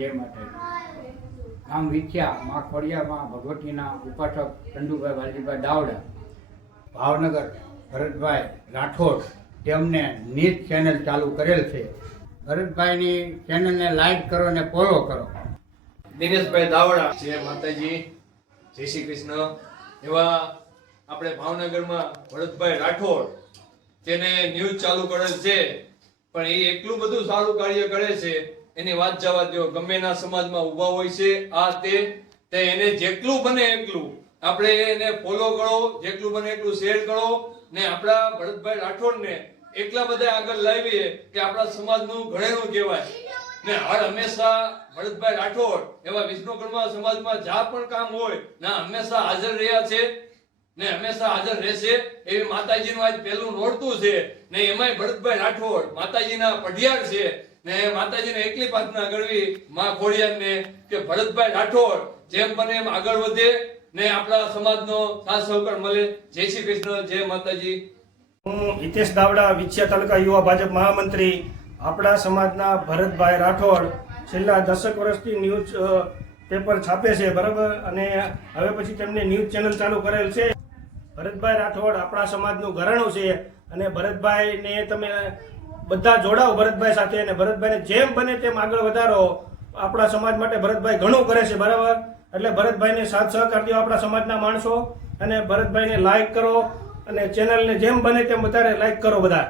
જય માતાજી. ગામ વિખ્યા, મા ખોડિયામાં ભગવતીના ઉપાસક ચંદુભાઈ, વાલજીભાઈ દાવડા ભાવનગર, ભરતભાઈ રાઠોડ, તેમને નીત ચેનલ ચાલુ કરેલ છે. ભરતભાઈની ચેનલને લાઈક કરો અને ફોલો કરો. દિનેશભાઈ દાવડા જય માતાજી. જય શ્રી કૃષ્ણ. એવા આપણે ભાવનગરમાં ભરતભાઈ રાઠોડ તેને ન્યૂઝ ચાલુ કરેલ છે, પણ એ એટલું બધું સારું કાર્ય કરે છે એની વાત જવા દો ગમે એના સમાજમાં ઊભા હોય છે. આ તે એને જેટલું બને એટલું. આપણે એને ફોલો કરો, જેટલું બને એટલું શેર કરો. ને આપણા ભરતભાઈ રાઠોડને એટલા બધા આગળ લાવીએ કે આપણા સમાજનું ઘણેરું કહેવાય. ને હર હંમેશા ભરતભાઈ રાઠોડ એવા વિષ્ણુગઢમાં સમાજમાં જ્યાં પણ કામ હોય ના હંમેશા હાજર રહ્યા છે. ને હંમેશા હાજર રહેશે એવી માતાજીનું આજ પહેલું નોરતું છે. ને એમાંય ભરતભાઈ રાઠોડ માતાજીના પઢિયાર છે. ને માતાજીને એકલી પ્રાર્થના કરવી માં ખોડિયારને કે ભરતભાઈ રાઠોડ જેમ બને એમ આગળ વધે ને આપણા સમાજનો સાથ સહકાર મળે. જય શ્રી કૃષ્ણ, જય માતાજી. હું હિતેશ દાવડા, વિછિયા તાલુકા યુવા ભાજપ મહામંત્રી. આપણા સમાજના ભરતભાઈ રાઠોડ છેલ્લા દસક વર્ષથી ન્યૂઝ પેપર છાપે છે, બરાબર? અને હવે પછી તેમને ન્યૂઝ ચેનલ ચાલુ કરેલ છે. ભરતભાઈ રાઠોડ આપણા સમાજનું ઘરાણું છે અને ભરતભાઈને તમે બધા જોડાઓ ભરતભાઈ સાથે અને ભરતભાઈને જેમ બને તેમ આગળ વધારો. આપણા સમાજ માટે ભરતભાઈ ઘણું કરે છે, બરાબર? એટલે ભરતભાઈને સાથ સહકાર દો આપણા સમાજના માણસો અને ભરતભાઈને લાઈક કરો અને ચેનલને જેમ બને તેમ વધારે લાઈક કરો બધા.